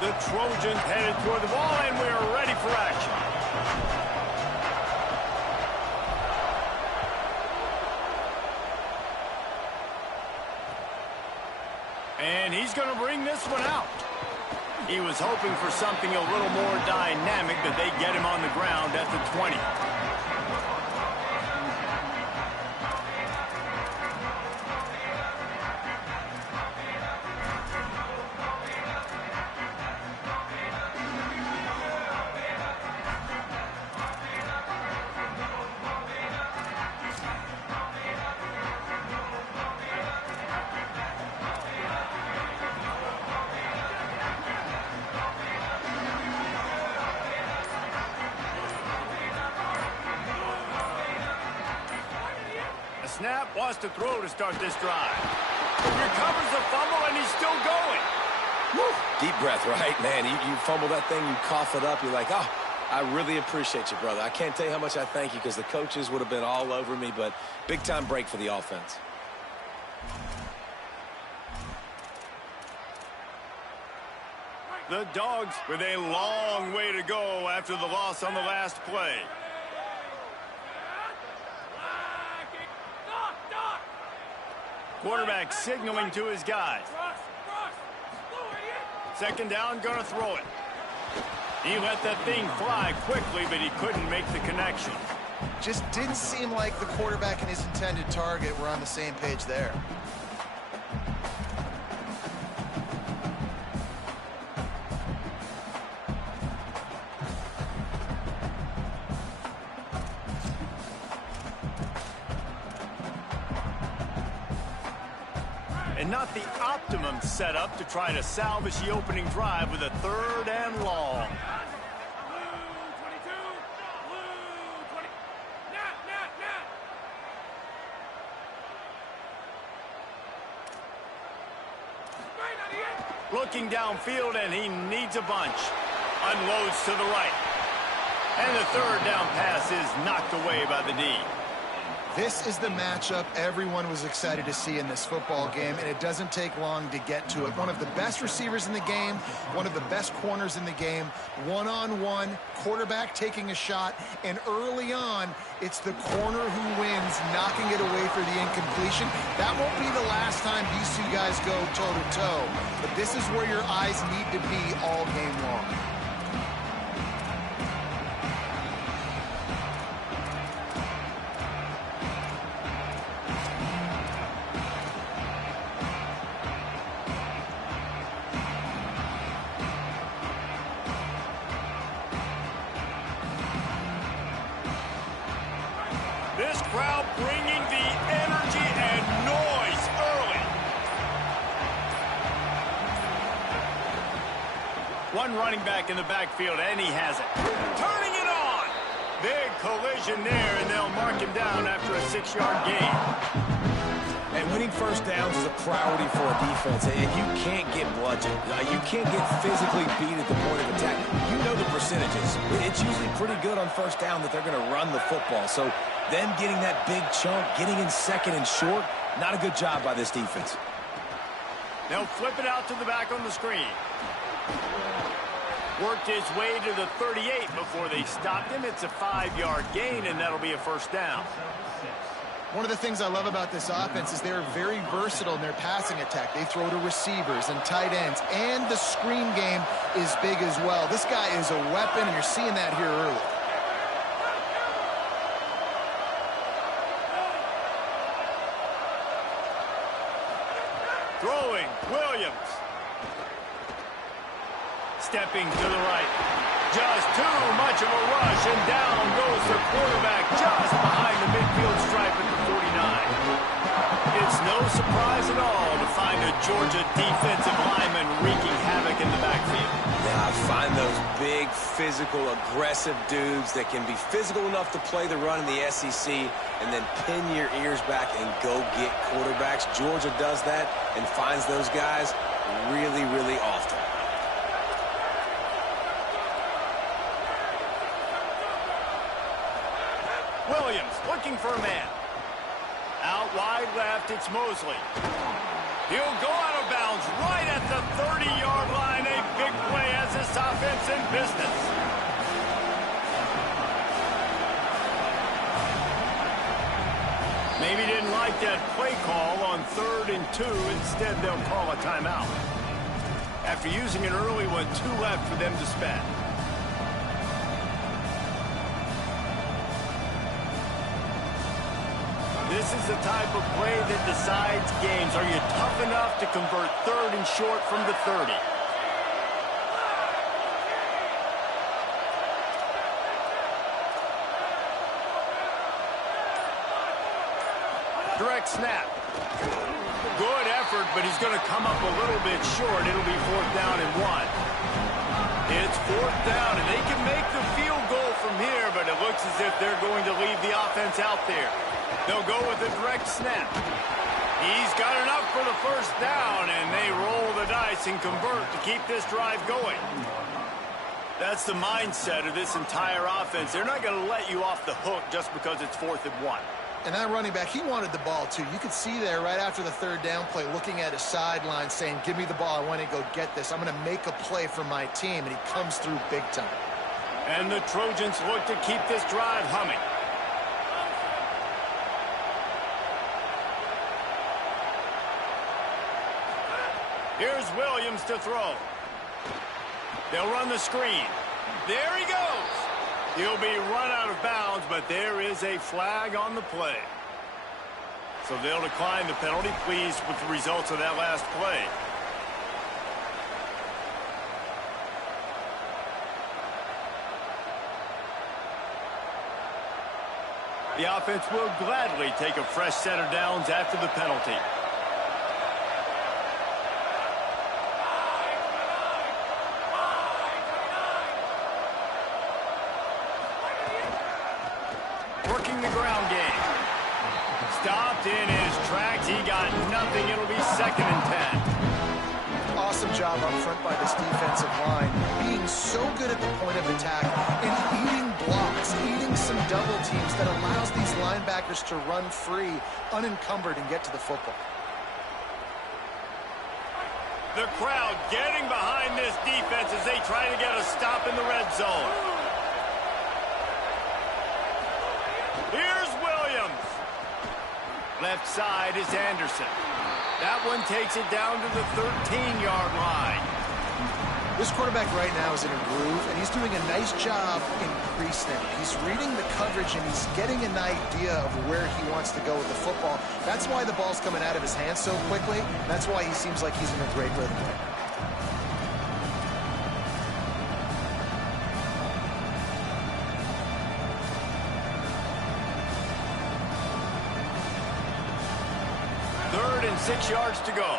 The Trojans headed toward the ball, and we are ready for action. And he's going to bring this one out. He was hoping for something a little more dynamic, but they get him on the ground at the 20. Snap wants to throw to start this drive. Recovers the fumble, and he's still going. Woo. Deep breath, right, man? You fumble that thing, you cough it up, you're like, oh, I really appreciate you, brother. I can't tell you how much I thank you because the coaches would have been all over me, but big-time break for the offense. The Dogs with a long way to go after the loss on the last play. Quarterback signaling to his guys. Second down, gonna throw it. He let that thing fly quickly, but he couldn't make the connection. Just didn't seem like the quarterback and his intended target were on the same page there. And not the optimum setup to try to salvage the opening drive with a 3rd and long. Looking downfield, and he needs a bunch. Unloads to the right. And the 3rd down pass is knocked away by the D. This is the matchup everyone was excited to see in this football game, and it doesn't take long to get to it. One of the best receivers in the game, one of the best corners in the game, one-on-one, quarterback taking a shot, and early on, it's the corner who wins, knocking it away for the incompletion. That won't be the last time these two guys go toe-to-toe, but this is where your eyes need to be all game long. This crowd bringing the energy and noise early. One running back in the backfield, and he has it. Turning it on. Big collision there, and they'll mark him down after a 6-yard gain. And winning first downs is a priority for a defense, and you can't get bludgeoned. You can't get physically beat at the point of attack. You know the percentages. It's usually pretty good on first down that they're going to run the football. So them getting that big chunk, getting in second and short, not a good job by this defense. They'll flip it out to the back on the screen. Worked his way to the 38 before they stopped him. It's a 5-yard gain, and that'll be a first down. One of the things I love about this offense is they're very versatile in their passing attack. They throw to receivers and tight ends, and the screen game is big as well. This guy is a weapon, and you're seeing that here early. Throwing, Williams. Stepping to the right. Just too much of a rush, and down goes the quarterback just behind the midfield stripe at the 49. It's no surprise at all to find a Georgia defensive lineman wreaking havoc in the backfield. Yeah, find those big, physical, aggressive dudes that can be physical enough to play the run in the SEC and then pin your ears back and go get quarterbacks. Georgia does that and finds those guys really, really often. Williams looking for a man. Out wide left, it's Mosley. He'll go out of bounds right at the 30-yard line. A big play offense in business. Maybe didn't like that play call on 3rd and 2. Instead, they'll call a timeout. After using an early one, 2 left for them to spend. This is the type of play that decides games. Are you tough enough to convert 3rd and short from the 30? Direct snap. Good effort, but he's going to come up a little bit short. It'll be 4th down and 1. It's 4th down, and they can make the field goal from here, but it looks as if they're going to leave the offense out there. They'll go with a direct snap. He's got enough for the 1st down, and they roll the dice and convert to keep this drive going. That's the mindset of this entire offense. They're not going to let you off the hook just because it's 4th and 1. And that running back, he wanted the ball, too. You could see there right after the 3rd down play looking at his sideline saying, give me the ball. I want to go get this. I'm going to make a play for my team. And he comes through big time. And the Trojans look to keep this drive humming. Here's Williams to throw. They'll run the screen. There he goes. He'll be run out of bounds, but there is a flag on the play. So they'll decline the penalty. Pleased with the results of that last play. The offense will gladly take a fresh set of downs after the penalty. Working the ground game. Stopped in his tracks. He got nothing. It'll be 2nd and 10. Awesome job up front by this defensive line. Being so good at the point of attack and eating blocks, eating some double teams that allows these linebackers to run free, unencumbered, and get to the football. The crowd getting behind this defense as they try to get a stop in the red zone. Here's Williams. Left side is Anderson. That one takes it down to the 13-yard line. This quarterback right now is in a groove, and he's doing a nice job in pre-snap. He's reading the coverage, and he's getting an idea of where he wants to go with the football. That's why the ball's coming out of his hands so quickly. That's why he seems like he's in a great rhythm right now. Third and 6 yards to go.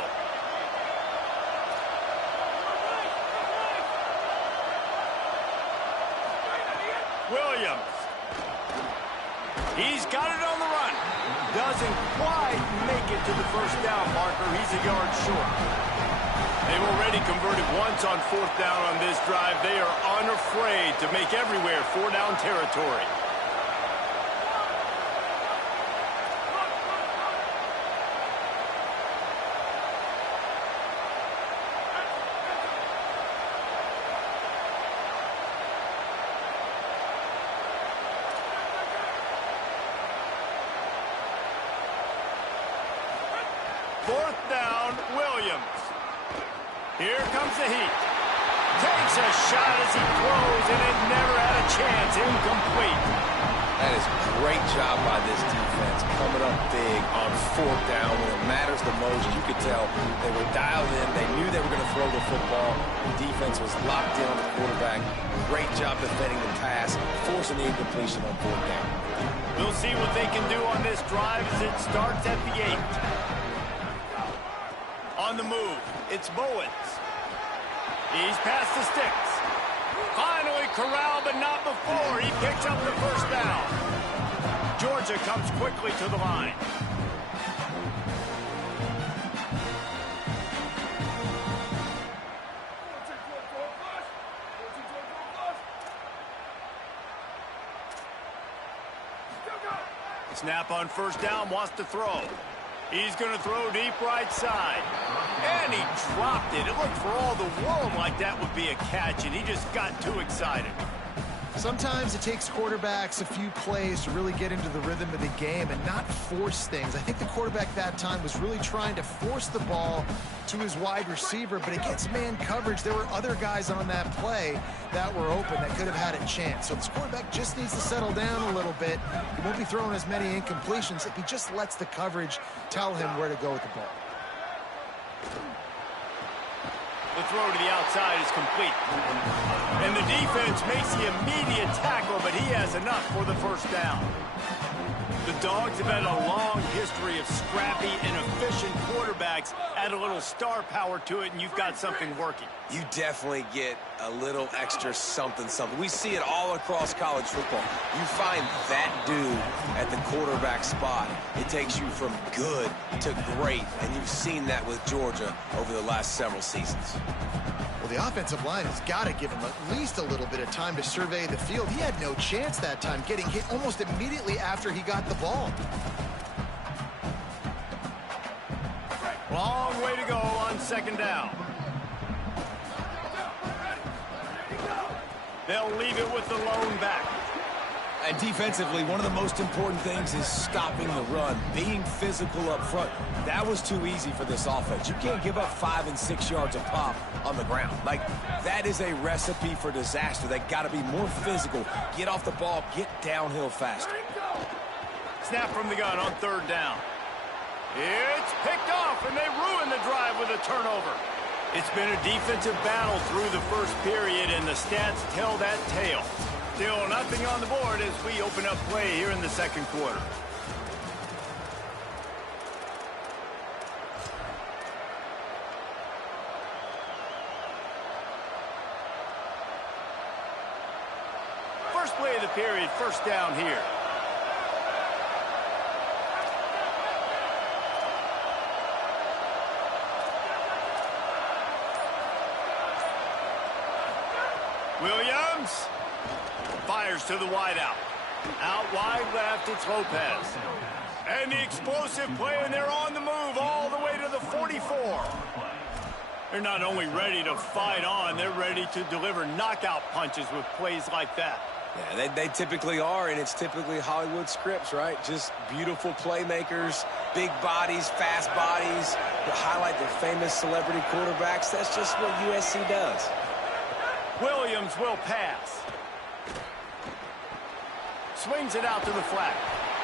Williams. He's got it on the run. Doesn't quite make it to the 1st down marker. He's a yard short. They've already converted once on 4th down on this drive. They are unafraid to make everywhere 4-down territory. Fourth down, Williams. Here comes the heat. Takes a shot as he throws, and it never had a chance. Incomplete. That is a great job by this defense, coming up big on 4th down when it matters the most. You could tell they were dialed in. They knew they were going to throw the football. The defense was locked in on the quarterback. Great job defending the pass, forcing the incompletion on 4th down. We'll see what they can do on this drive as it starts at the 8. On the move, it's Bowens. He's past the sticks. Finally corralled, but not before. He picks up the 1st down. Georgia comes quickly to the line. Snap on 1st down, wants to throw. He's going to throw deep right side. And he dropped it. It looked for all the world like that would be a catch, and he just got too excited. Sometimes it takes quarterbacks a few plays to really get into the rhythm of the game and not force things. I think the quarterback that time was really trying to force the ball to his wide receiver, but against man coverage, there were other guys on that play that were open that could have had a chance. So this quarterback just needs to settle down a little bit. He won't be throwing as many incompletions if he just lets the coverage tell him where to go with the ball. The throw to the outside is complete. And the defense makes the immediate tackle, but he has enough for the first down. The Dogs have had a long history of scrappy and efficient quarterbacks. Add a little star power to it, and you've got something working. You definitely get a little extra something. We see it all across college football. You find that dude at the quarterback spot. It takes you from good to great, and you've seen that with Georgia over the last several seasons. Well, the offensive line has got to give him at least a little bit of time to survey the field. He had no chance that time, getting hit almost immediately after he got the ball. Long way to go on second down. They'll leave it with the lone back. And defensively, one of the most important things is stopping the run, being physical up front. That was too easy for this offense. You can't give up 5 and 6 yards a pop on the ground. Like, that is a recipe for disaster. They got to be more physical, get off the ball, get downhill faster. Snap from the gun on third down. It's picked off, and they ruin the drive with a turnover. It's been a defensive battle through the first period, and the stats tell that tale. Still nothing on the board as we open up play here in the second quarter. First play of the period, first down here. Williams fires to the wideout. Out wide left, it's Lopez. And the explosive play, and they're on the move all the way to the 44. They're not only ready to fight on, they're ready to deliver knockout punches with plays like that. Yeah, they typically are, and it's typically Hollywood scripts, right? Just beautiful playmakers, big bodies, fast bodies, that highlight the famous celebrity quarterbacks. That's just what USC does. Williams will pass. Swings it out to the flat.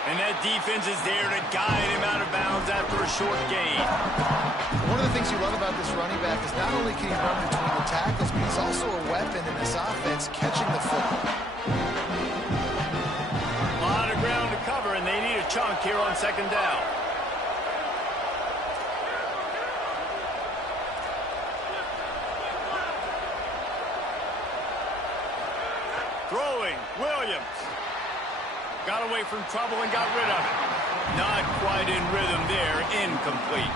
And that defense is there to guide him out of bounds after a short gain. One of the things you love about this running back is not only can he run between the tackles, but he's also a weapon in this offense catching the football. A lot of ground to cover, and they need a chunk here on second down. Throwing, Williams. Got away from trouble and got rid of it. Not quite in rhythm there, incomplete.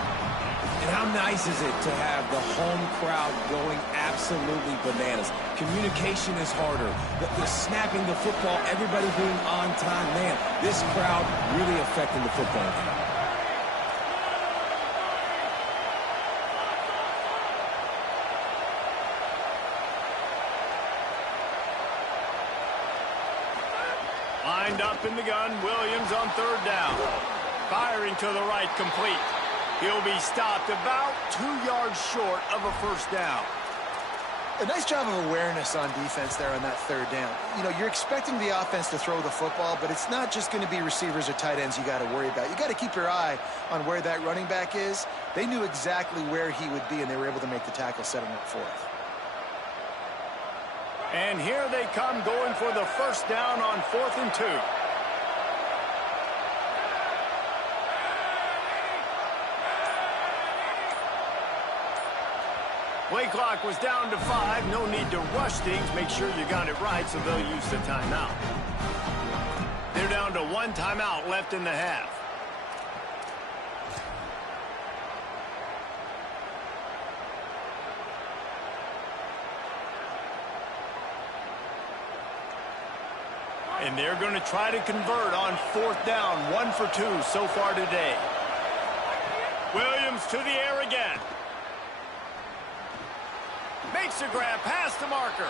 And how nice is it to have the home crowd going absolutely bananas? Communication is harder. The snapping the football, everybody being on time. Man, this crowd really affecting the football game. Lined up in the gun, Williams on third down. Firing to the right, complete. He'll be stopped about 2 yards short of a first down. A nice job of awareness on defense there on that third down. You know, you're expecting the offense to throw the football, but it's not just going to be receivers or tight ends you got to worry about. You got to keep your eye on where that running back is. They knew exactly where he would be, and they were able to make the tackle, setting up for it. And here they come, going for the first down on 4th and 2. Play clock was down to 5. No need to rush things. Make sure you got it right, so they'll use the timeout. They're down to 1 timeout left in the half. And they're going to try to convert on 4th down. 1 for 2 so far today. Williams to the air again. Makes a grab past the marker.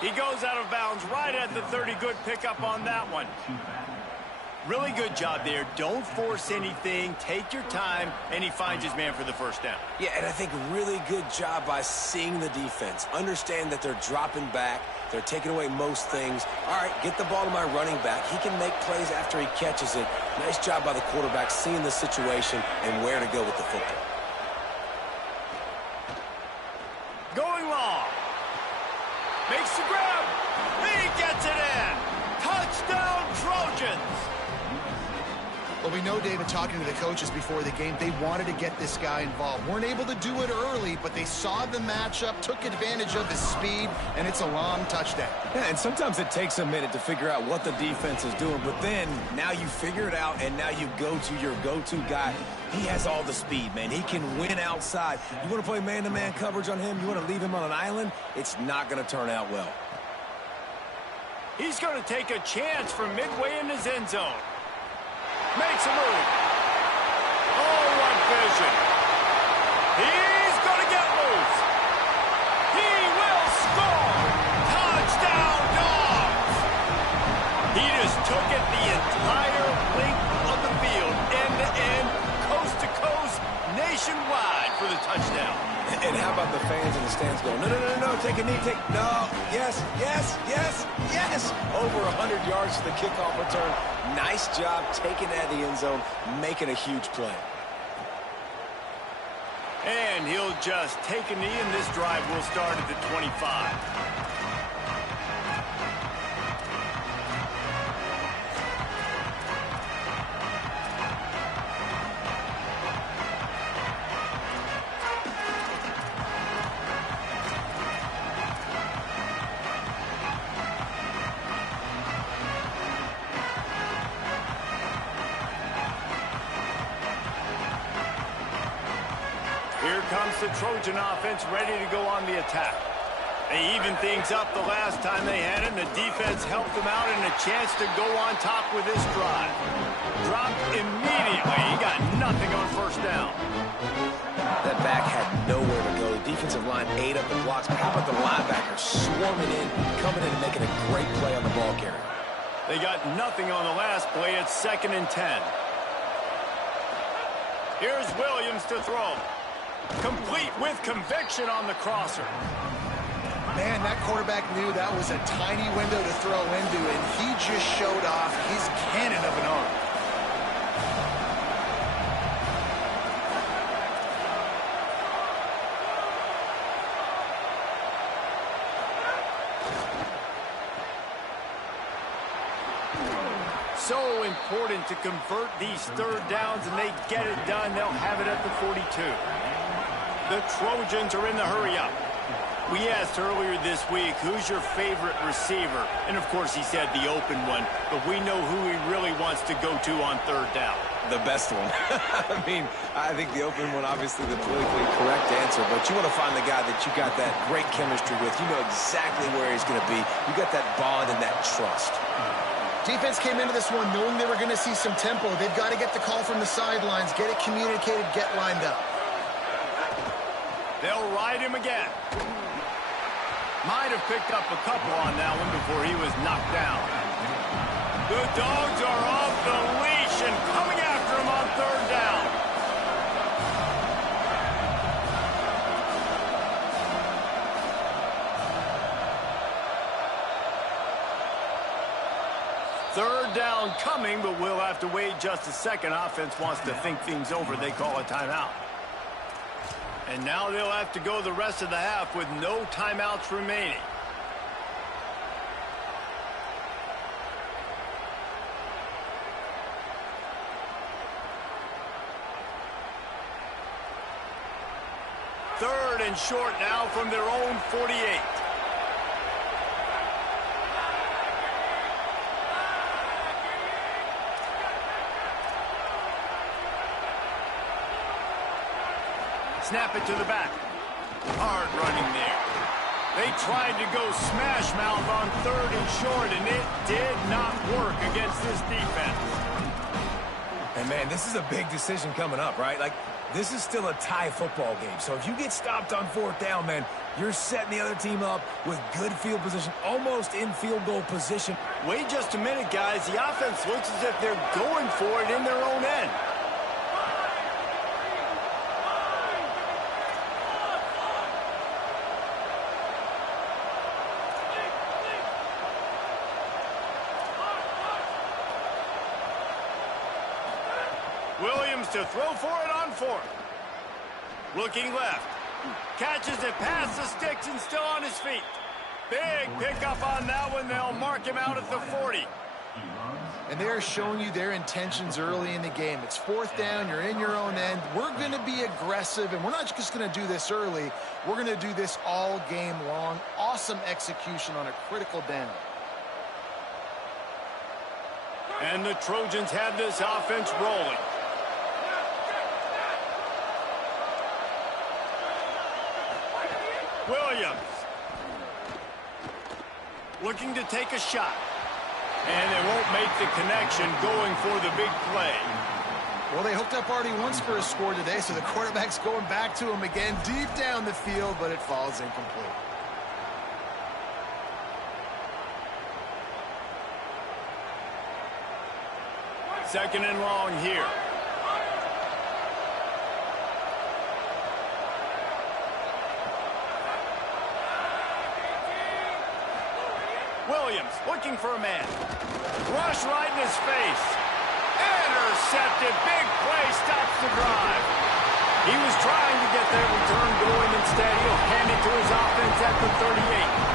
He goes out of bounds right at the 30. Good pickup on that one. Really good job there. Don't force anything. Take your time, and he finds his man for the first down. Yeah, and I think really good job by seeing the defense. Understand that they're dropping back. They're taking away most things. All right, get the ball to my running back. He can make plays after he catches it. Nice job by the quarterback seeing the situation and where to go with the football. Going long. Makes the grab. He gets it in. Touchdown, Trojans. Well, we know, David, talking to the coaches before the game, they wanted to get this guy involved. Weren't able to do it early, but they saw the matchup, took advantage of his speed, and it's a long touchdown. Yeah, and sometimes it takes a minute to figure out what the defense is doing, but then now you figure it out, and now you go to your go-to guy. He has all the speed, man. He can win outside. You want to play man-to-man coverage on him? You want to leave him on an island? It's not going to turn out well. He's going to take a chance from midway in his end zone. Makes a move. Oh, what vision. He's going to get loose. He will score. Touchdown, Dogs. He just took it the entire length of the field, end-to-end, coast-to-coast, nationwide for the touchdown. And how about the fans in the stands going, no, take a knee, no, yes. Over 100 yards to the kickoff return. Nice job taking that in the end zone, making a huge play. And he'll just take a knee, and this drive will start at the 25. Here comes the Trojan offense ready to go on the attack. They evened things up the last time they had it, and the defense helped them out and a chance to go on top with this drive. Dropped immediately. He got nothing on first down. That back had nowhere to go. The defensive line ate up the blocks. But how about the linebackers swarming in, coming in and making a great play on the ball carrier? They got nothing on the last play. It's 2nd and 10. Here's Williams to throw. Complete with conviction on the crosser. Man, that quarterback knew that was a tiny window to throw into, and he just showed off his cannon of an arm. So important to convert these third downs, and they get it done. They'll have it at the 42. The Trojans are in the hurry-up. We asked earlier this week, who's your favorite receiver? And, of course, he said the open one, but we know who he really wants to go to on third down. The best one. I think the open one, obviously the politically correct answer, but you want to find the guy that you got that great chemistry with. You know exactly where he's going to be. You got that bond and that trust. Defense came into this one knowing they were going to see some tempo. They've got to get the call from the sidelines, get it communicated, get lined up. They'll ride him again. Might have picked up a couple on that one before he was knocked down. The Dogs are off the leash and coming after him on third down. Third down coming, but we'll have to wait just a second. Offense wants to think things over. They call a timeout. And now they'll have to go the rest of the half with no timeouts remaining. Third and short now from their own 48. Snap it to the back. Hard running there. They tried to go smash mouth on third and short, and it did not work against this defense. And, man, this is a big decision coming up, right? Like, This is still a tie football game, so if you get stopped on fourth down, man, you're setting the other team up with good field position, almost in field goal position. Wait just a minute, guys. The offense looks as if they're going for it in their own end. Williams to throw for it on fourth. Looking left. Catches it past the sticks and still on his feet. Big pickup on that one. They'll mark him out at the 40. And they're showing you their intentions early in the game. It's fourth down. You're in your own end. We're going to be aggressive, and we're not just going to do this early. We're going to do this all game long. Awesome execution on a critical down. And the Trojans have this offense rolling. Williams looking to take a shot. And they won't make the connection going for the big play. Well, they hooked up already once for a score today, so the quarterback's going back to him again deep down the field, but it falls incomplete. Second and long here. Williams looking for a man. Rush right in his face. Intercepted. Big play stops the drive. He was trying to get that return going. Instead, he'll hand it to his offense at the 38.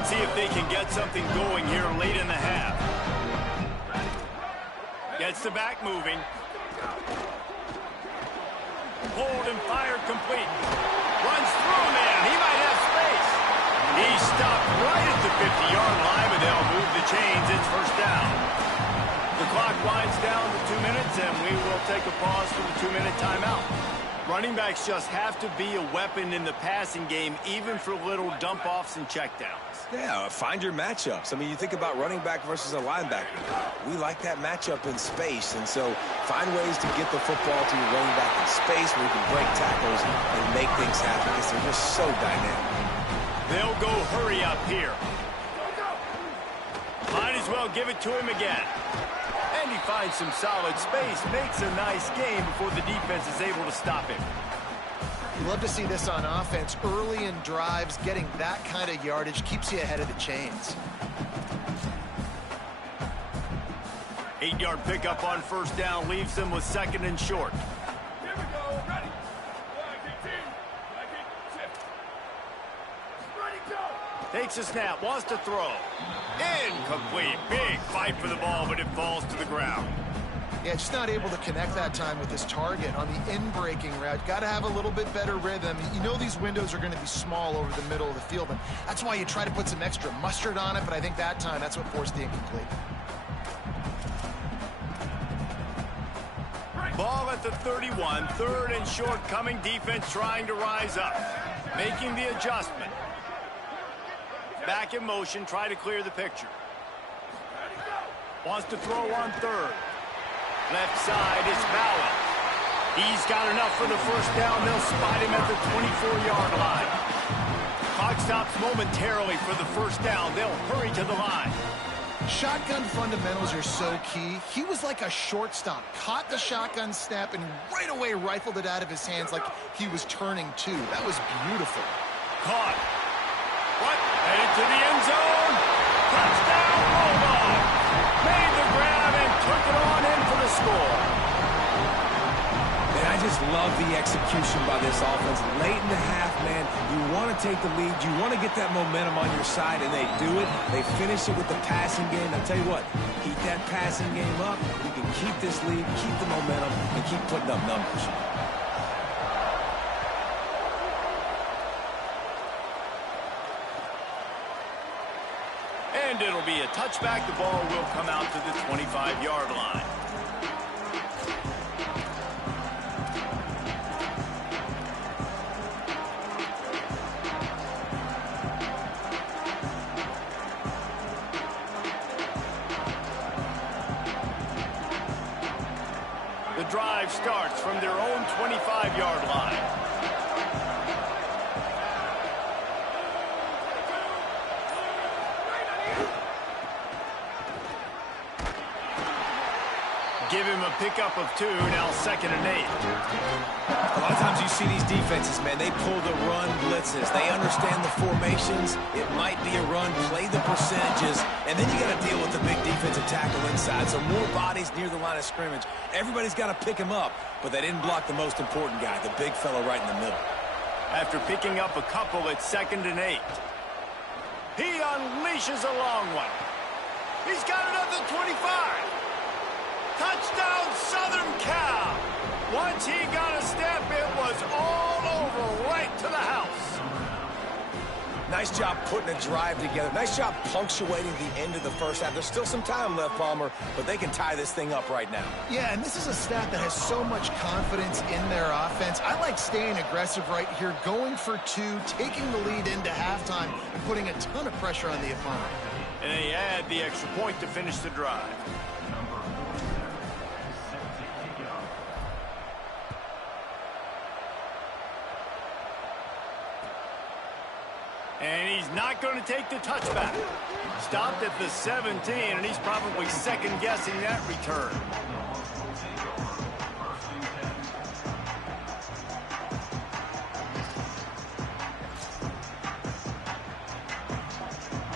See if they can get something going here late in the half. Gets the back moving. Pulled and fired complete. Runs through a man. He might have space. He stopped right at the 50-yard line, but they'll move the chains. It's first down. The clock winds down to 2 minutes, and we will take a pause for the 2-minute timeout. Running backs just have to be a weapon in the passing game, even for little dump-offs and checkdowns. Yeah, find your matchups. I mean, you think about running back versus a linebacker. We like that matchup in space, and so find ways to get the football to your running back in space where you can break tackles and make things happen because they're just so dynamic. They'll go hurry up here. Might as well give it to him again. And he finds some solid space, makes a nice game before the defense is able to stop him. You love to see this on offense. Early in drives, getting that kind of yardage keeps you ahead of the chains. 8-yard pickup on first down leaves them with second and short. Here we go. Ready. Ready, go. Takes a snap, wants to throw. Incomplete. Big fight for the ball, but it falls to the ground. Yeah, just not able to connect that time with his target on the in-breaking route. Got to have a little bit better rhythm. You know these windows are going to be small over the middle of the field, and that's why you try to put some extra mustard on it, but I think that time that's what forced the incomplete. Ball at the 31, third and short coming, defense trying to rise up. Making the adjustment. Back in motion, try to clear the picture. Wants to throw on third. Left side is Bauer. He's got enough for the first down. They'll spot him at the 24-yard line. Clock stops momentarily for the first down. They'll hurry to the line. Shotgun fundamentals are so key. He was like a shortstop. Caught the shotgun snap and right away rifled it out of his hands like he was turning two. That was beautiful. Caught. What? Headed to the end zone. Touchdown, Bulldog. Made the grab and took it on in for the score. Man, I just love the execution by this offense. Late in the half, man, you want to take the lead. You want to get that momentum on your side, and they do it. They finish it with the passing game. I'll tell you what, keep that passing game up. You can keep this lead, keep the momentum, and keep putting up numbers. And it'll be a touchback. The ball will come out to the 25-yard line. from their own 25-yard line. Give him a pickup of 2, now 2nd and 8. A lot of times you see these defenses, man, they pull the run blitzes. They understand the formations. It might be a run, play the percentages, and then you got to deal with the big defensive tackle inside. So more bodies near the line of scrimmage. Everybody's got to pick him up, but they didn't block the most important guy, the big fellow right in the middle. After picking up a couple, it's 2nd and 8. He unleashes a long one. He's got another 25. Touchdown, Southern Cal. Once he got a step, it was all over, right to the house. Nice job putting a drive together. Nice job punctuating the end of the first half. There's still some time left, Palmer, but they can tie this thing up right now. Yeah, and this is a staff that has so much confidence in their offense. I like staying aggressive right here, going for 2, taking the lead into halftime, and putting a ton of pressure on the opponent. And they add the extra point to finish the drive. And he's not going to take the touchback. Stopped at the 17, and he's probably second-guessing that return.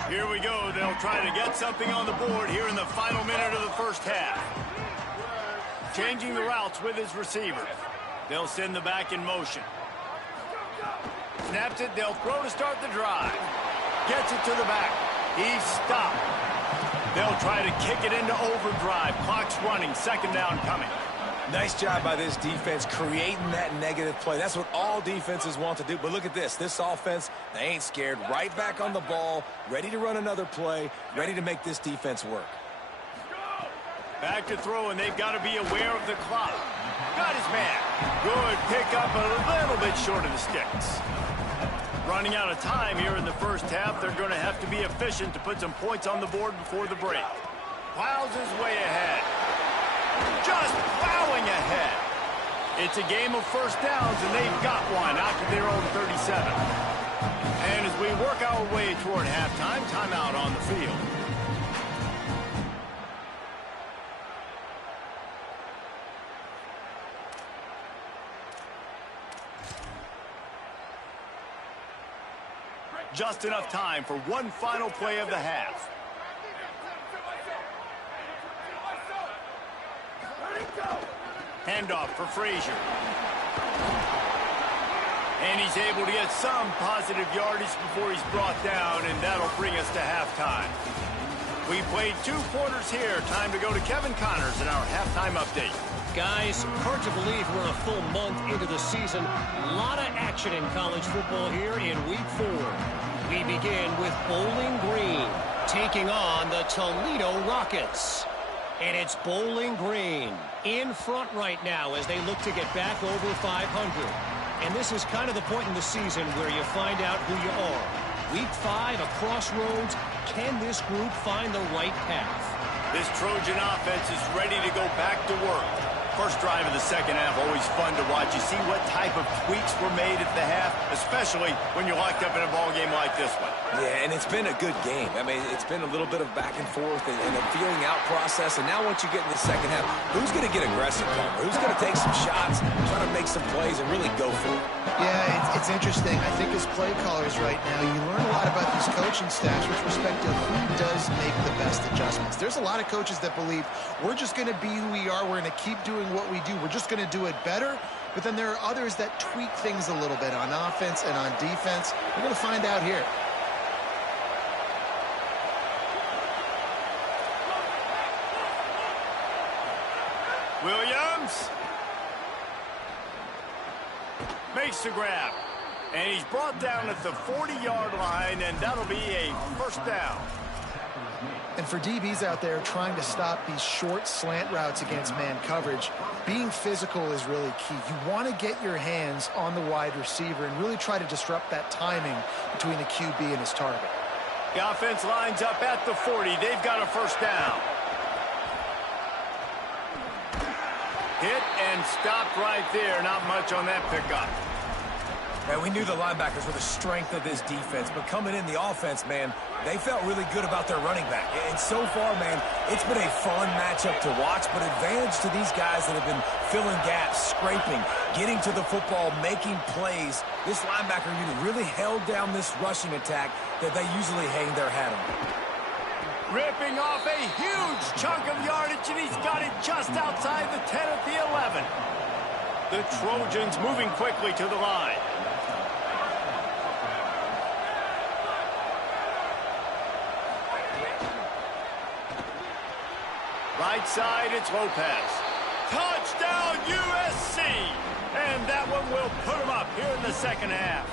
Here we go. They'll try to get something on the board here in the final minute of the first half. Changing the routes with his receiver. They'll send the back in motion. Snaps it, they'll throw to start the drive. Gets it to the back. He's stopped. They'll try to kick it into overdrive. Clock's running, 2nd down coming. Nice job by this defense creating that negative play. That's what all defenses want to do. But look at this. This offense, they ain't scared. Right back on the ball, ready to run another play, ready to make this defense work. Back to throw, and they've got to be aware of the clock. Got his man. Good pickup, a little bit short of the sticks. Running out of time here in the first half. They're going to have to be efficient to put some points on the board before the break. Plows his way ahead. Just plowing ahead. It's a game of first downs, and they've got one out to their own 37. And as we work our way toward halftime, timeout on the field. Just enough time for one final play of the half. Handoff for Frazier. And he's able to get some positive yardage before he's brought down, and that'll bring us to halftime. We played 2 quarters here. Time to go to Kevin Connors in our halftime update. Guys, hard to believe we're a full month into the season. A lot of action in college football here in Week 4. We begin with Bowling Green taking on the Toledo Rockets. And it's Bowling Green in front right now as they look to get back over 500. And this is kind of the point in the season where you find out who you are. Week 5, a crossroads. Can this group find the right path? This Trojan offense is ready to go back to work. First drive of the second half, always fun to watch. You see what type of tweaks were made at the half, especially when you're locked up in a ball game like this one. Yeah, and it's been a good game. I mean, it's been a little bit of back and forth and a feeling out process. And now once you get in the second half, who's going to get aggressive, Palmer? Who's going to take some shots, try to make some plays, and really go for it? Yeah, it's interesting. I think as play callers right now, you learn a lot about these coaching staffs with respect to who does make the best adjustments. There's a lot of coaches that believe we're just going to be who we are. We're going to keep doing what we do. We're just going to do it better. But then there are others that tweak things a little bit on offense and on defense. We're going to find out here. Williams makes the grab. And he's brought down at the 40-yard line, and that'll be a first down. And for DBs out there trying to stop these short slant routes against man coverage, being physical is really key. You want to get your hands on the wide receiver and really try to disrupt that timing between the QB and his target. The offense lines up at the 40. They've got a first down. Hit and stopped right there. Not much on that pickup. And we knew the linebackers were the strength of this defense, but coming in the offense, man, they felt really good about their running back. And so far, man, it's been a fun matchup to watch, but advantage to these guys that have been filling gaps, scraping, getting to the football, making plays. This linebacker unit really held down this rushing attack that they usually hang their hat on. Ripping off a huge chunk of yardage, and he's got it just outside the 10 at the 11. The Trojans moving quickly to the line. Right side, it's Lopez. Touchdown, USC! And that one will put them up here in the second half.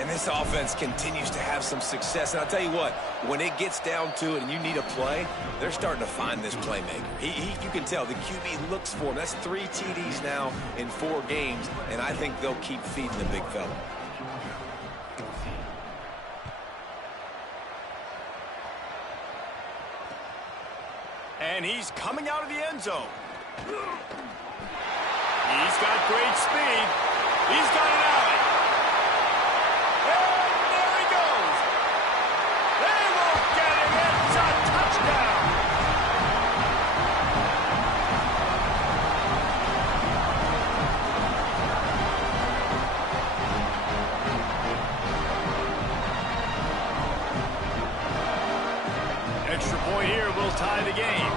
And this offense continues to have some success. And I'll tell you what, when it gets down to it and you need a play, they're starting to find this playmaker. You can tell the QB looks for him. That's 3 TDs now in 4 games, and I think they'll keep feeding the big fella. And he's coming out of the end zone. He's got great speed. He's got it out. And there he goes. They won't get him. It's a touchdown. Extra point here will tie the game.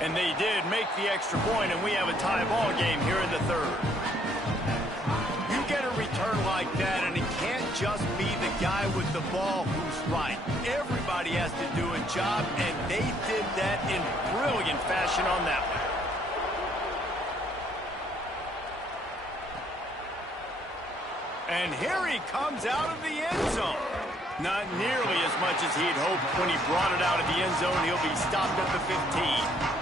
And they did make the extra point, and we have a tie ball game here in the third. You get a return like that, and it can't just be the guy with the ball who's right. Everybody has to do a job, and they did that in brilliant fashion on that one. And here he comes out of the end zone. Not nearly as much as he'd hoped when he brought it out of the end zone. He'll be stopped at the 15.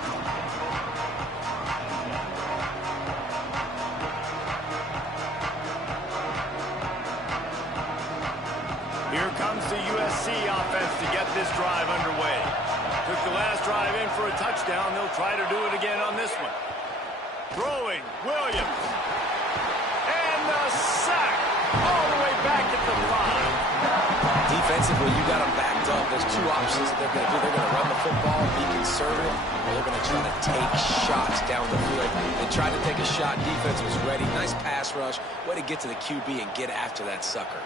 Here comes the USC offense to get this drive underway. Took the last drive in for a touchdown. They'll try to do it again on this one. Throwing, Williams. And the sack all the way back at the 5. Defensively, you got them backed up. There's 2 options that they're going to do. They're going to run the football, be conservative, or they're going to try to take shots down the field. They tried to take a shot. Defense was ready. Nice pass rush. Way to get to the QB and get after that sucker.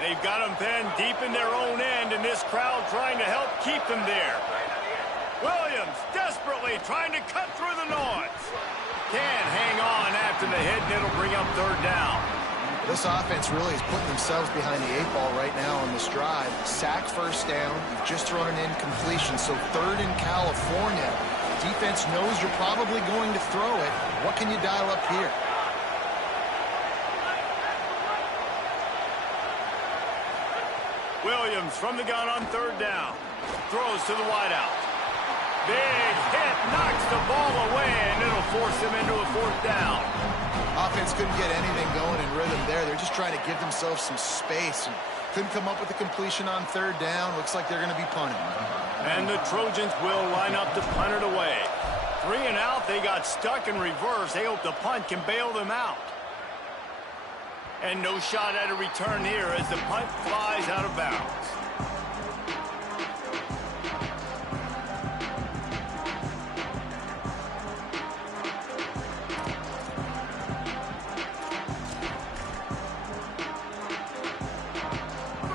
They've got them pinned deep in their own end, and this crowd trying to help keep them there. Williams desperately trying to cut through the noise. Can't hang on after the hit, and it'll bring up third down. This offense really is putting themselves behind the 8 ball right now on this drive. Sack first down. You've just thrown an incompletion, so third in California. Defense knows you're probably going to throw it. What can you dial up here? Williams from the gun on third down. Throws to the wideout. Big hit, knocks the ball away, and it'll force him into a 4th down. Offense couldn't get anything going in rhythm there. They're just trying to give themselves some space. And couldn't come up with a completion on third down. Looks like they're going to be punting. And the Trojans will line up to punt it away. 3 and out, they got stuck in reverse. They hope the punt can bail them out. And no shot at a return here as the punt flies out of bounds.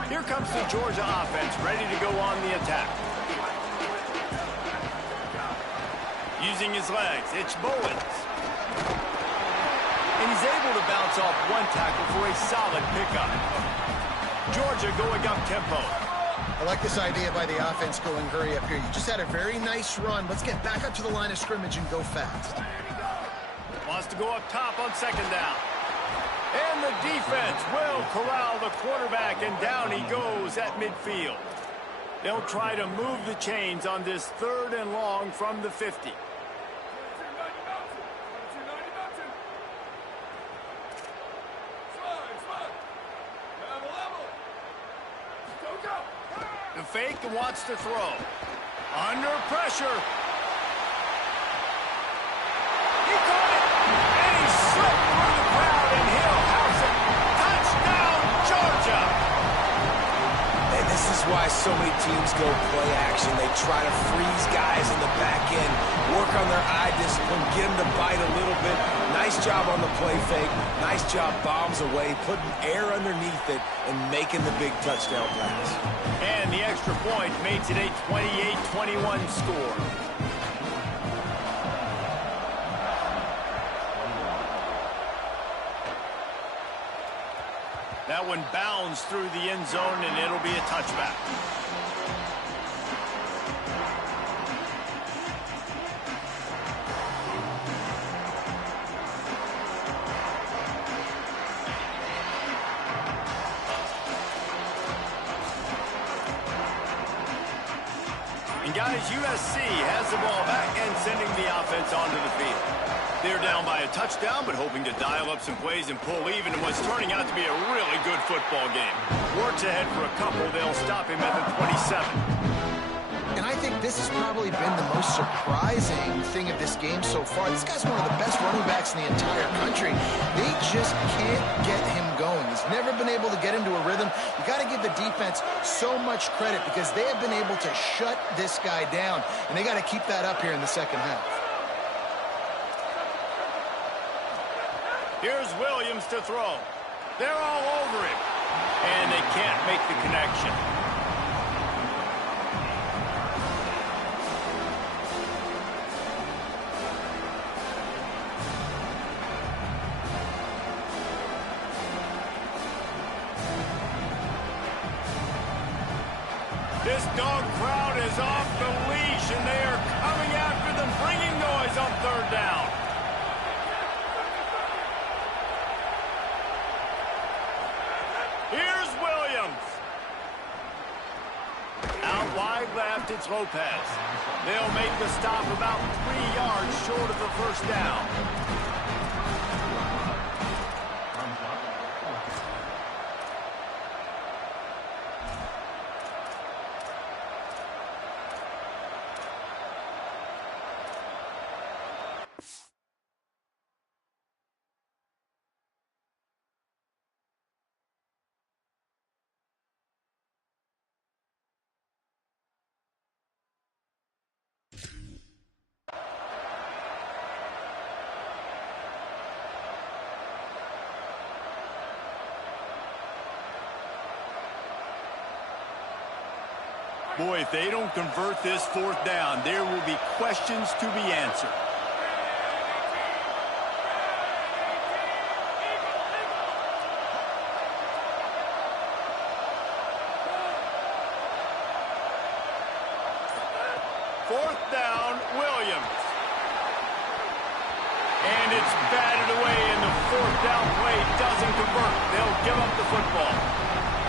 Here comes the Georgia offense, ready to go on the attack. Using his legs, it's Bowens. And he's able to bounce off 1 tackle for a solid pickup. Georgia going up tempo. I like this idea by the offense going hurry up here. You just had a very nice run. Let's get back up to the line of scrimmage and go fast. Wants to go up top on second down. And the defense will corral the quarterback, and down he goes at midfield. They'll try to move the chains on this 3rd and long from the 50. The fake and wants to throw. Under pressure. He caught it. And he slipped through the crowd, and he'll house it. Touchdown, Georgia. And this is why so many teams go play action. They try to freeze guys in the back end, work on their eye discipline, get them to bite a little bit. Nice job on the play fake. Nice job bombs away, putting air underneath it, and making the big touchdown pass. And the extra point made today 28-21 score. That one bounds through the end zone, and it'll be a touchback. And guys, USC has the ball back and sending the offense onto the field. They're down by a touchdown, but hoping to dial up some plays and pull even in what's turning out to be a really good football game. Works ahead for a couple. They'll stop him at the 27. And I think this has probably been the most surprising thing of this game so far. This guy's one of the best running backs in the entire country. They just can't get him going. He's never been able to get into a rhythm. You got to give the defense so much credit because they have been able to shut this guy down. And they got to keep that up here in the second half. Here's Williams to throw. They're all over him. And they can't make the connection. This dog crowd is off the leash, and they are coming after them, bringing noise on third down. Here's Williams. Out wide left, it's Lopez. They'll make the stop about 3 yards short of the first down. Boy, if they don't convert this fourth down, there will be questions to be answered. Fourth down, Williams. And it's batted away, and the fourth down play doesn't convert. They'll give up the football.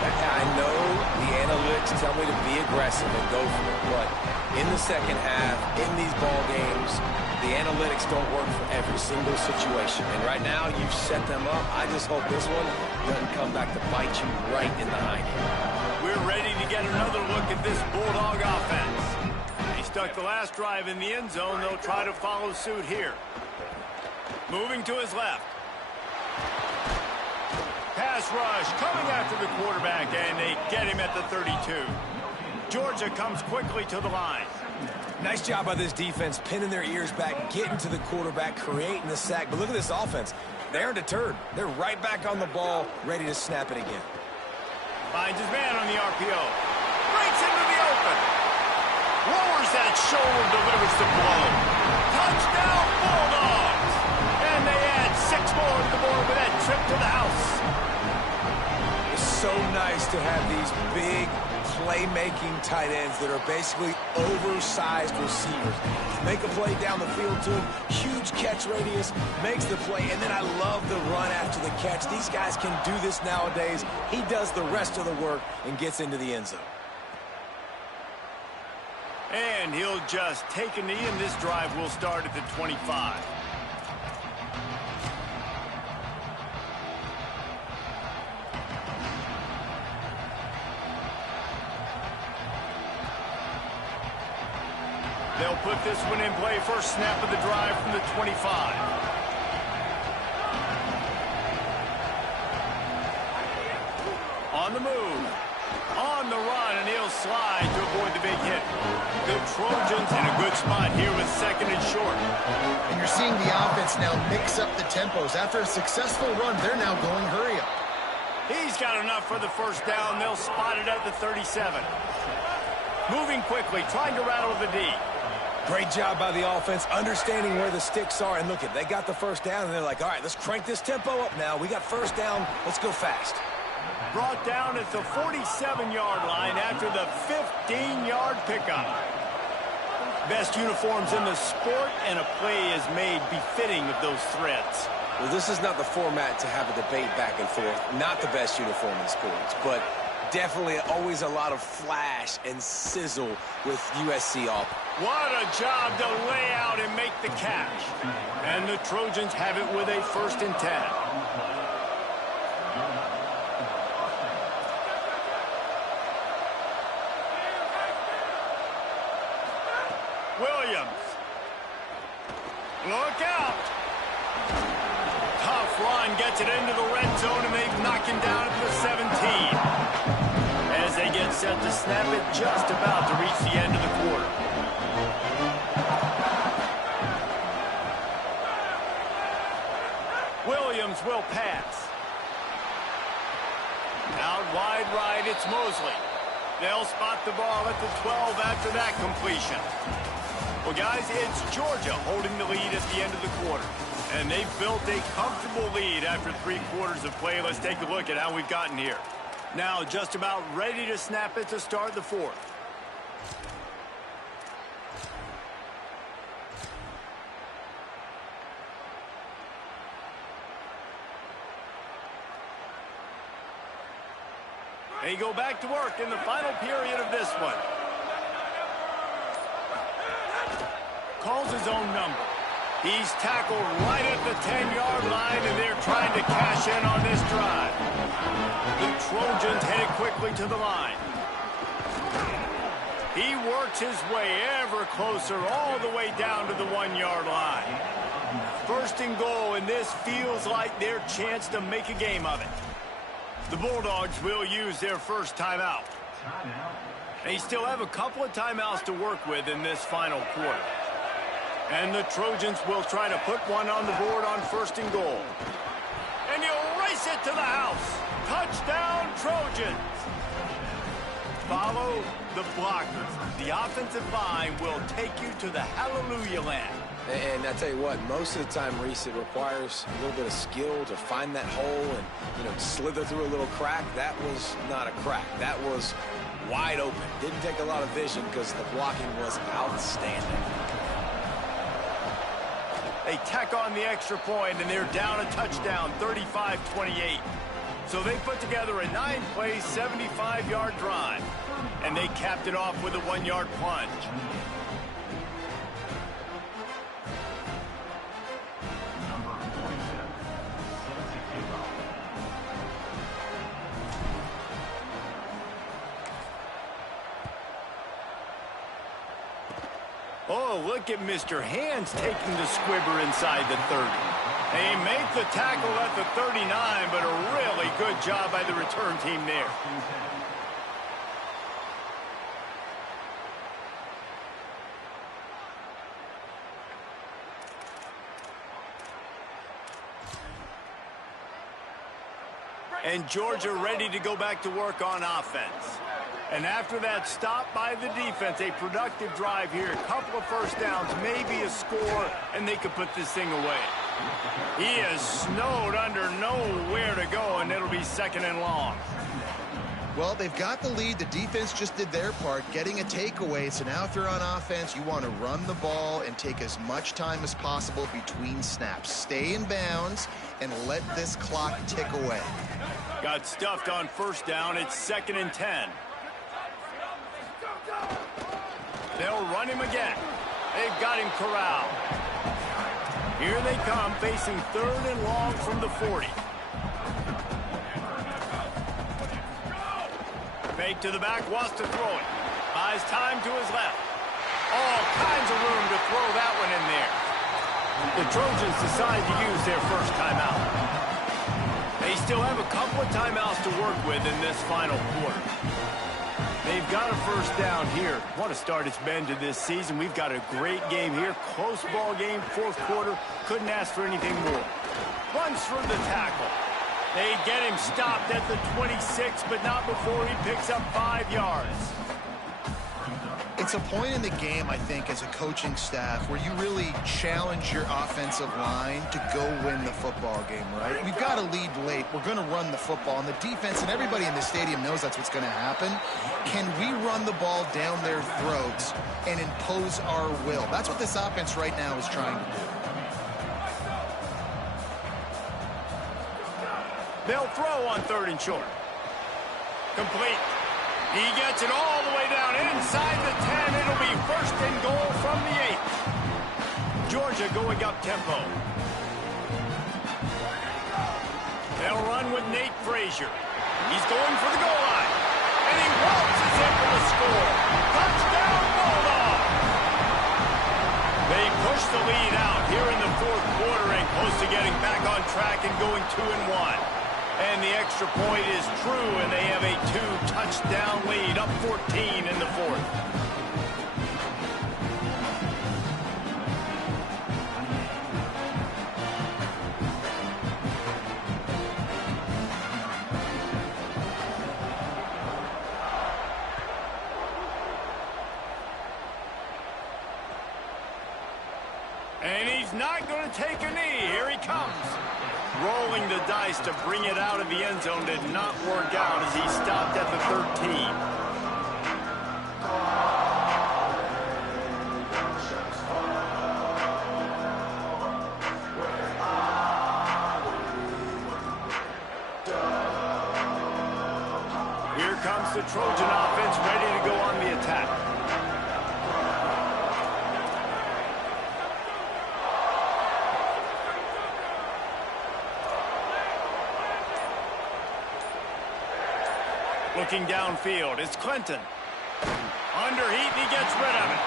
I know the analytics tell me to be aggressive and go for it, but in the second half, in these ball games, the analytics don't work for every single situation. And right now, you've set them up. I just hope this one doesn't come back to bite you right in the hind end. We're ready to get another look at this Bulldog offense. He stuck the last drive in the end zone. They'll try to follow suit here. Moving to his left. Pass rush coming after the quarterback, and they get him at the 32. Georgia comes quickly to the line. Nice job by this defense, pinning their ears back, getting to the quarterback, creating the sack. But look at this offense. They aren't deterred. They're right back on the ball, ready to snap it again. Finds his man on the RPO. Breaks into the open. Lowers that shoulder, delivers the blow. Touchdown, Bulldogs! And they add 6 more to the board with that trip to the house. So nice to have these big playmaking tight ends that are basically oversized receivers. Make a play down the field to him, huge catch radius, makes the play, and then I love the run after the catch. These guys can do this nowadays. He does the rest of the work and gets into the end zone. And he'll just take a knee, and this drive will start at the 25. They'll put this one in play. First snap of the drive from the 25. On the move. On the run, and he'll slide to avoid the big hit. The Trojans in a good spot here with second and short. And you're seeing the offense now mix up the tempos. After a successful run, they're now going hurry up. He's got enough for the first down. They'll spot it at the 37. Moving quickly, trying to rattle the D. Great job by the offense, understanding where the sticks are. And look, they got the first down, and they're like, all right, let's crank this tempo up now. We got first down. Let's go fast. Brought down at the 47-yard line after the 15-yard pickup. Best uniforms in the sport, and a play is made befitting of those threats. Well, this is not the format to have a debate back and forth. Not the best uniform in sports, but definitely always a lot of flash and sizzle with USC Auburn. What a job to lay out and make the catch. And the Trojans have it with a 1st and 10. Williams. Look out. Tough run gets it into the red zone, and they've knocked him down at the 17. As they get set to snap it, just about to reach the end of the quarter. Williams will pass. Out wide right, it's Mosley. They'll spot the ball at the 12 after that completion. Well, guys, it's Georgia holding the lead at the end of the quarter. And they've built a comfortable lead after 3 quarters of play. Let's take a look at how we've gotten here. Now just about ready to snap it to start the 4th. They go back to work in the final period of this one. Calls his own number. He's tackled right at the 10-yard line, and they're trying to cash in on this drive. The Trojans headed quickly to the line. He works his way ever closer all the way down to the 1-yard line. 1st and goal, and this feels like their chance to make a game of it. The Bulldogs will use their first timeout. They still have a couple of timeouts to work with in this final quarter. And the Trojans will try to put one on the board on 1st and goal. And he'll race it to the house. Touchdown, Trojans. Follow the blockers. The offensive line will take you to the hallelujah land. And I tell you what, most of the time, Reese, it requires a little bit of skill to find that hole and, slither through a little crack. That was not a crack. That was wide open. Didn't take a lot of vision because the blocking was outstanding. They tack on the extra point, and they're down a touchdown, 35-28. So they put together a 9-play, 75-yard drive, and they capped it off with a 1-yard plunge. Oh, look at Mr. Hands taking the squibber inside the 30. They make the tackle at the 39, but a really good job by the return team there. And Georgia ready to go back to work on offense. And after that stop by the defense, a productive drive here, a couple of first downs, maybe a score, and they could put this thing away. He is snowed under, nowhere to go, and it'll be 2nd and long. Well, they've got the lead. The defense just did their part, getting a takeaway. So now if you're on offense, you want to run the ball and take as much time as possible between snaps. Stay in bounds and let this clock tick away. Got stuffed on first down. It's 2nd and 10. They'll run him again. They've got him corralled. Here they come, facing 3rd and long from the 40. Fake to the back, wants to throw it. Buys time to his left. All kinds of room to throw that one in there. The Trojans decide to use their first timeout. They still have a couple of timeouts to work with in this final quarter. They've got a first down here. What a start it's been to this season. We've got a great game here. Close ball game, fourth quarter. Couldn't ask for anything more. Runs through the tackle. They get him stopped at the 26, but not before he picks up 5 yards. It's a point in the game, I think, as a coaching staff where you really challenge your offensive line to go win the football game, right? We've got to lead late. We're going to run the football. And the defense and everybody in the stadium knows that's what's going to happen. Can we run the ball down their throats and impose our will? That's what this offense right now is trying to do. They'll throw on 3rd and short. Complete. He gets it all the way down inside the 10. It'll be 1st and goal from the 8. Georgia going up tempo. They'll run with Nate Frazier. He's going for the goal line. And he waltzes in for the score. Touchdown, Bulldog! They push the lead out here in the 4th quarter and close to getting back on track and going 2-1. And the extra point is true, and they have a 2-touchdown lead, up 14 in the 4th. And he's not going to take a knee. Here he comes. Rolling the dice to bring it out of the end zone did not work out as he stopped at the 13. Here comes the Trojan offense ready to go on the attack. Looking downfield, it's Clinton. Under heat, and he gets rid of it.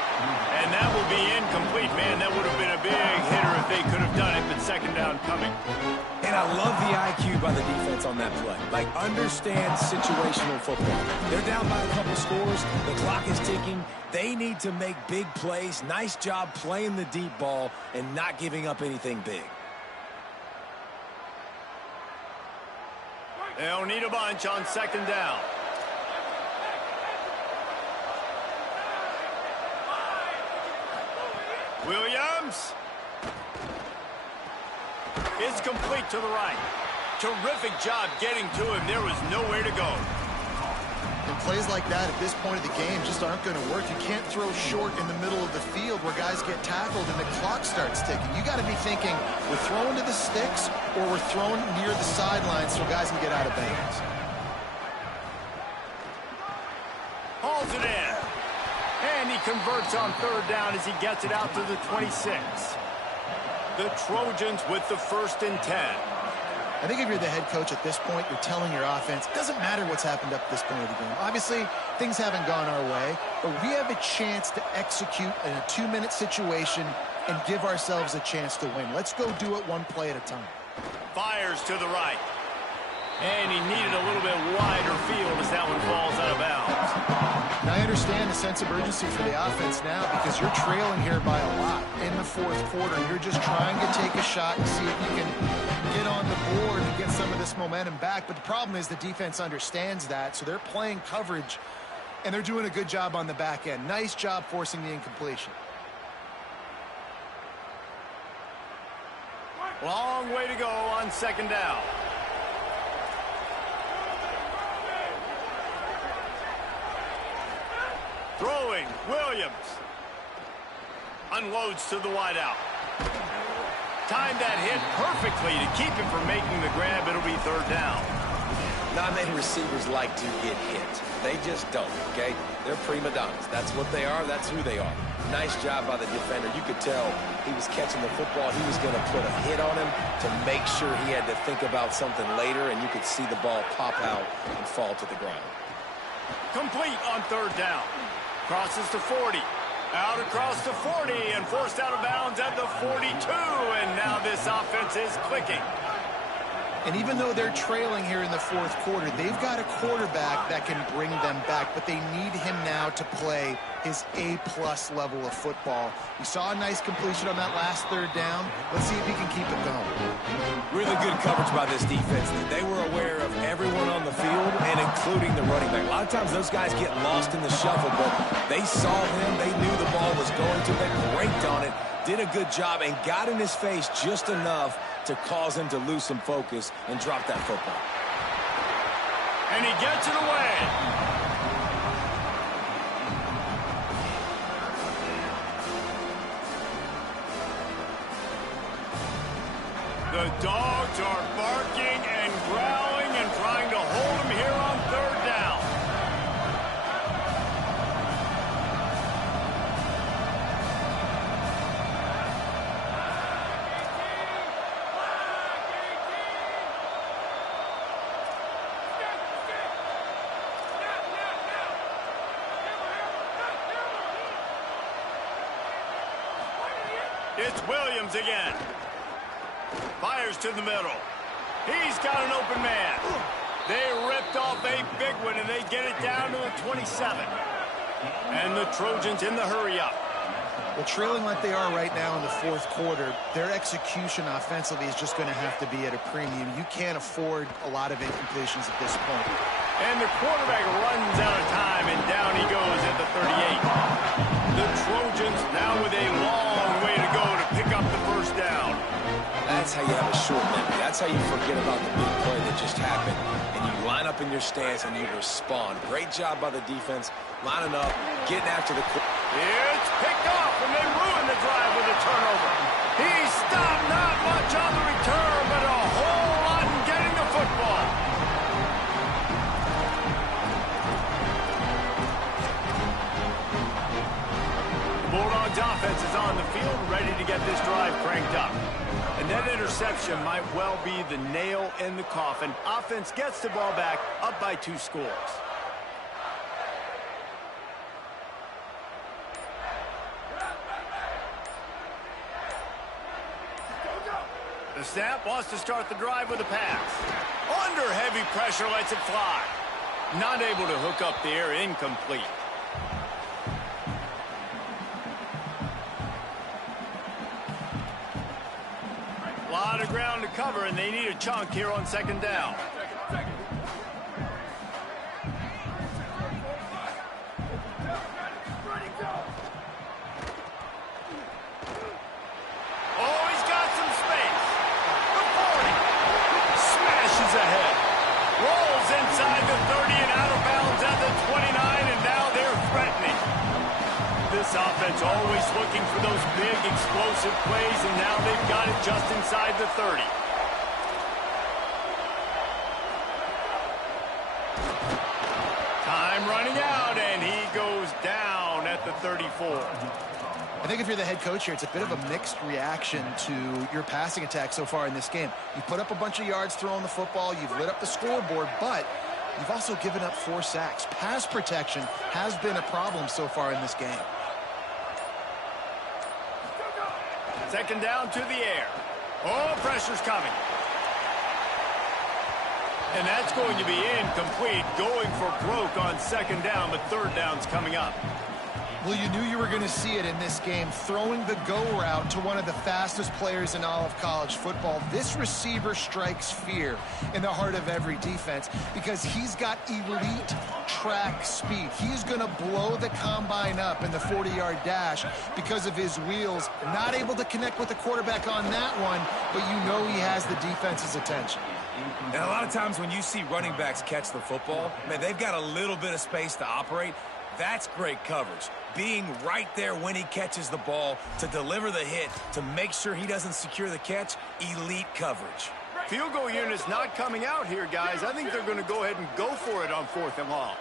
And that will be incomplete, man. That would have been a big hitter if they could have done it, but 2nd down coming. And I love the IQ by the defense on that play. Like, understand situational football. They're down by a couple scores. The clock is ticking. They need to make big plays. Nice job playing the deep ball and not giving up anything big. They'll need a bunch on 2nd down. Williams. It's complete to the right. Terrific job getting to him. There was nowhere to go. And plays like that at this point of the game just aren't going to work. You can't throw short in the middle of the field where guys get tackled and the clock starts ticking. You got to be thinking we're throwing to the sticks or we're throwing near the sidelines so guys can get out of bounds. Hauls it in. And he converts on 3rd down as he gets it out to the 26. The Trojans with the 1st and 10. I think if you're the head coach at this point, you're telling your offense, it doesn't matter what's happened up to this point of the game. Obviously, things haven't gone our way, but we have a chance to execute in a 2-minute situation and give ourselves a chance to win. Let's go do it one play at a time. Fires to the right. And he needed a little bit wider field as that one falls out of bounds. Now, I understand the sense of urgency for the offense now because you're trailing here by a lot in the 4th quarter. You're just trying to take a shot and see if you can get on the board and get some of this momentum back. But the problem is the defense understands that, so they're playing coverage, and they're doing a good job on the back end. Nice job forcing the incompletion. Long way to go on 2nd down. Throwing, Williams. Unloads to the wideout. Timed that hit perfectly to keep him from making the grab. It'll be 3rd down. Not many receivers like to get hit. They just don't, okay? They're prima donnas. That's what they are. That's who they are. Nice job by the defender. You could tell he was catching the football. He was going to put a hit on him to make sure he had to think about something later, and you could see the ball pop out and fall to the ground. Complete on 3rd down. Crosses to 40. Out across the 40 and forced out of bounds at the 42. And now this offense is clicking. And even though they're trailing here in the fourth quarter, they've got a quarterback that can bring them back, but they need him now to play his A-plus level of football. We saw a nice completion on that last third down. Let's see if he can keep it going. Really good coverage by this defense. They were aware of everyone on the field, and including the running back. A lot of times those guys get lost in the shuffle, but they saw him. They knew the ball was going to. They braked on it, did a good job, and got in his face just enough to cause him to lose some focus and drop that football. And he gets it away. The dogs are barking and growling and trying to hold him here on third down. It's Williams again. Fires to the middle. He's got an open man. They ripped off a big one, and they get it down to the 27. And the Trojans in the hurry-up. Well, trailing like they are right now in the fourth quarter, their execution offensively is just going to have to be at a premium. You can't afford a lot of incompletions at this point. And the quarterback runs out of time, and down he goes at the 38. The Trojans now with a long way to go to pick up the first down. That's how you have a short memory. That's how you forget about the big play that just happened. And you line up in your stance and you respond. Great job by the defense, lining up, getting after the quarterback. It's picked off, and they ruin the drive with a turnover. He stopped not much on the return, but a whole lot in getting the football. Bulldogs offense is on the field, ready to get this drive cranked up. And that interception might well be the nail in the coffin. Offense gets the ball back, up by 2 scores. The snap wants to start the drive with a pass. Under heavy pressure, lets it fly. Not able to hook up there, incomplete. A lot of ground to cover, and they need a chunk here on second down. Oh, he's got some space. The 40. Smashes ahead. Rolls inside the 30 and out of bounds at the 29, and now they're threatening. This offense always looking for those big, explosive plays, and now they've got it just inside the 30. Time running out, and he goes down at the 34. I think if you're the head coach here, it's a bit of a mixed reaction to your passing attack so far in this game. You put up a bunch of yards throwing the football, you've lit up the scoreboard, but you've also given up 4 sacks. Pass protection has been a problem so far in this game. Second down to the air. Oh, pressure's coming. And that's going to be incomplete, going for broke on second down, but third down's coming up. Well, you knew you were going to see it in this game, throwing the go route to one of the fastest players in all of college football. This receiver strikes fear in the heart of every defense because he's got elite track speed. He's going to blow the combine up in the 40-yard dash because of his wheels. Not able to connect with the quarterback on that one, but you know he has the defense's attention. And a lot of times when you see running backs catch the football, man, they've got a little bit of space to operate. That's great coverage. Being right there when he catches the ball to deliver the hit, to make sure he doesn't secure the catch, elite coverage. Field goal unit's not coming out here, guys. I think they're going to go ahead and go for it on 4th and long.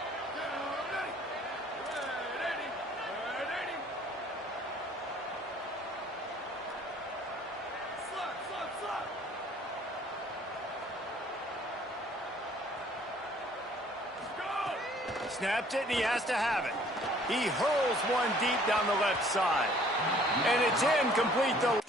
Snapped it, and he has to have it. He hurls one deep down the left side. And it's incomplete.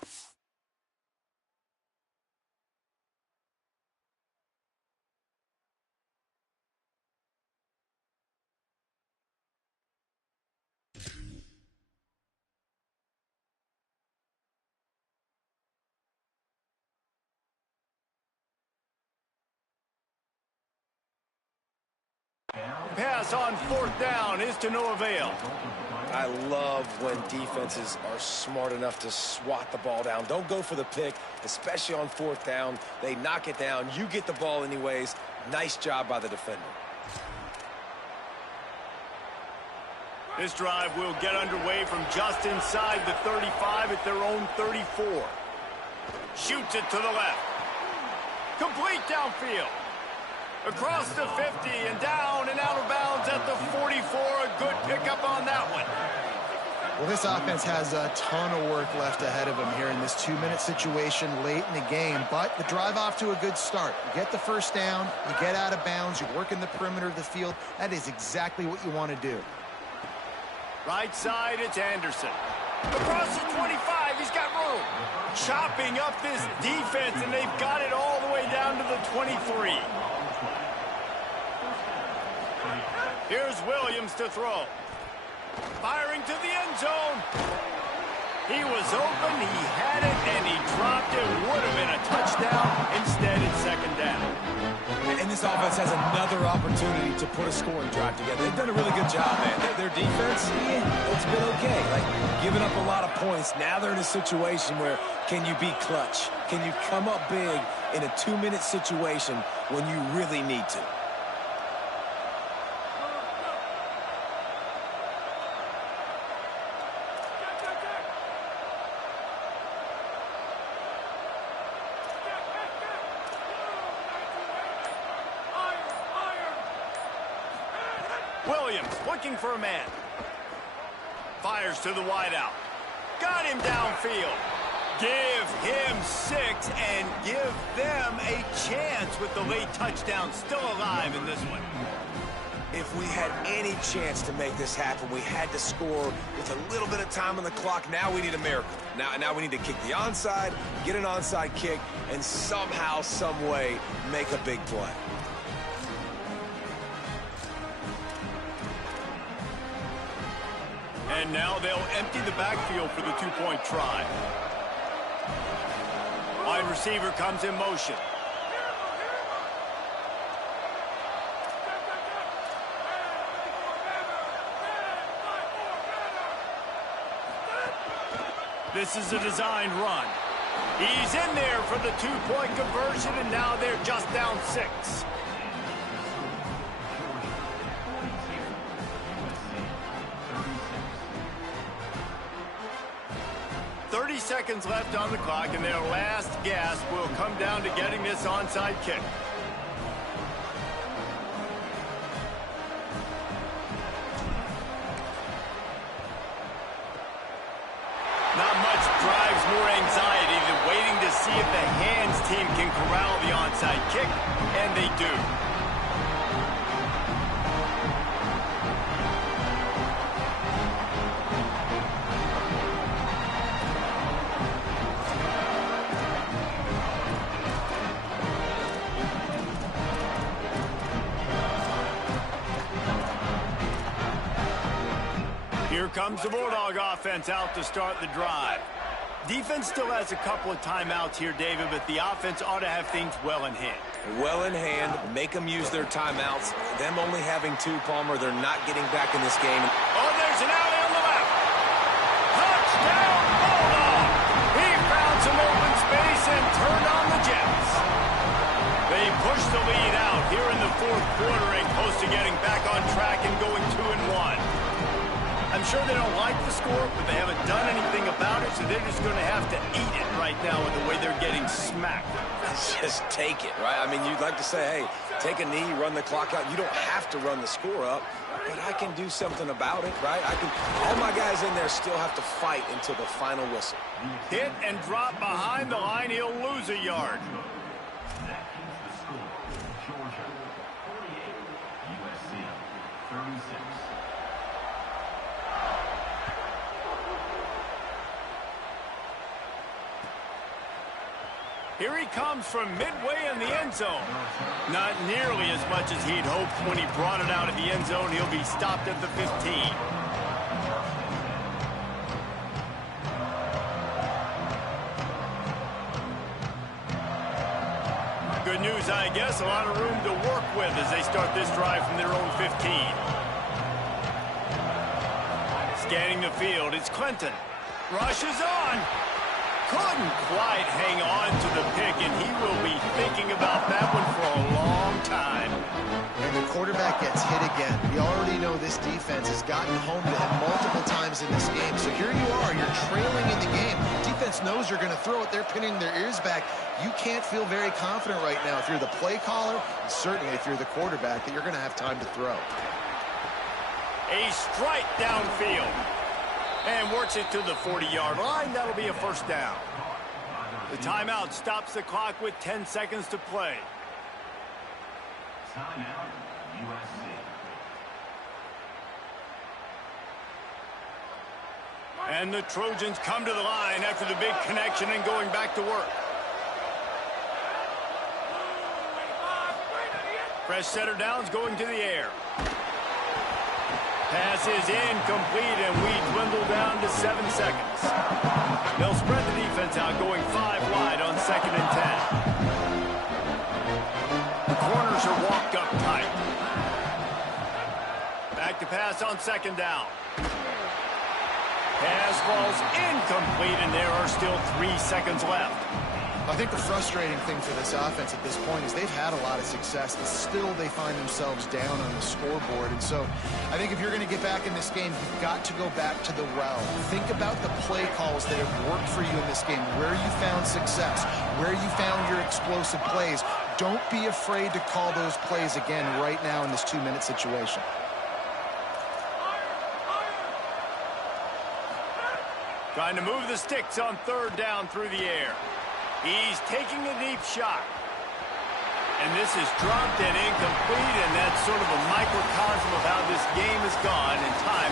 Pass on 4th down is to no avail. I love when defenses are smart enough to swat the ball down. Don't go for the pick, especially on 4th down. They knock it down. You get the ball anyways. Nice job by the defender. This drive will get underway from just inside the 35 at their own 34. Shoots it to the left. Complete downfield. Across the 50 and down and out of bounds at the 44. A good pickup on that one. Well, this offense has a ton of work left ahead of them here in this 2-minute situation late in the game. But the drive off to a good start. You get the first down, you get out of bounds, you work in the perimeter of the field. That is exactly what you want to do. Right side, it's Anderson. Across the 25, he's got room. Chopping up this defense, and they've got it all the way down to the 23. Here's Williams to throw. Firing to the end zone. He was open, he had it, and he dropped it. Would have been a touchdown. Instead, it's 2nd down. And this offense has another opportunity to put a scoring drive together. They've done a really good job, man. Their defense, it's been okay. Like, giving up a lot of points. Now they're in a situation where can you be clutch? Can you come up big in a 2-minute situation when you really need to? Williams looking for a man. Fires to the wideout. Got him downfield. Give him 6 and give them a chance with the late touchdown still alive in this one. If we had any chance to make this happen, we had to score with a little bit of time on the clock. Now we need a miracle. Now we need to kick the onside, get an onside kick, and somehow, some way, make a big play. And now they'll empty the backfield for the 2-point try. Wide receiver comes in motion. This is a designed run. He's in there for the 2-point conversion, and now they're just down 6. Seconds left on the clock, and their last gasp will come down to getting this onside kick. Not much drives more anxiety than waiting to see if the hands team can corral the onside kick, and they do. Here comes the Bulldog offense out to start the drive. Defense still has a couple of timeouts here, David, but the offense ought to have things well in hand. Well in hand, make them use their timeouts. Them only having 2, Palmer, they're not getting back in this game. Oh, there's an alley on the left. Touchdown, Bulldog! He found some open space and turned on the Jets. They pushed the lead out here in the 4th quarter and close to getting back on track and going 2-1. I'm sure they don't like the score, but they haven't done anything about it, so they're just going to have to eat it right now with the way they're getting smacked. Just take it, right? I mean, you'd like to say, hey, take a knee, run the clock out. You don't have to run the score up, but I can do something about it, right? All my guys in there still have to fight until the final whistle. Hit and drop behind the line. He'll lose a yard. Here he comes from midway in the end zone. Not nearly as much as he'd hoped when he brought it out of the end zone. He'll be stopped at the 15. Good news, I guess. A lot of room to work with as they start this drive from their own 15. Scanning the field, it's Clinton. Rushes on. Couldn't quite hang on to the pick, and he will be thinking about that one for a long time. And the quarterback gets hit again. We already know this defense has gotten home to him multiple times in this game. So here you are, you're trailing in the game. Defense knows you're going to throw it. They're pinning their ears back. You can't feel very confident right now if you're the play caller, and certainly if you're the quarterback, that you're going to have time to throw. A strike downfield. And works it to the 40-yard line. That'll be a first down. The timeout stops the clock with 10 seconds to play. Timeout, USC. And the Trojans come to the line after the big connection and going back to work. Fresh setter downs going to the air. Pass is incomplete, and we dwindle down to 7 seconds. They'll spread the defense out, going 5 wide on 2nd and 10. The corners are walked up tight. Back to pass on 2nd down. Pass falls incomplete, and there are still 3 seconds left. I think the frustrating thing for this offense at this point is they've had a lot of success, but still they find themselves down on the scoreboard. And so I think if you're going to get back in this game, you've got to go back to the well. Think about the play calls that have worked for you in this game, where you found success, where you found your explosive plays. Don't be afraid to call those plays again right now in this 2-minute situation. Trying to move the sticks on 3rd down through the air. He's taking a deep shot. And this is dropped and incomplete, and that's sort of a microcosm of how this game has gone, and time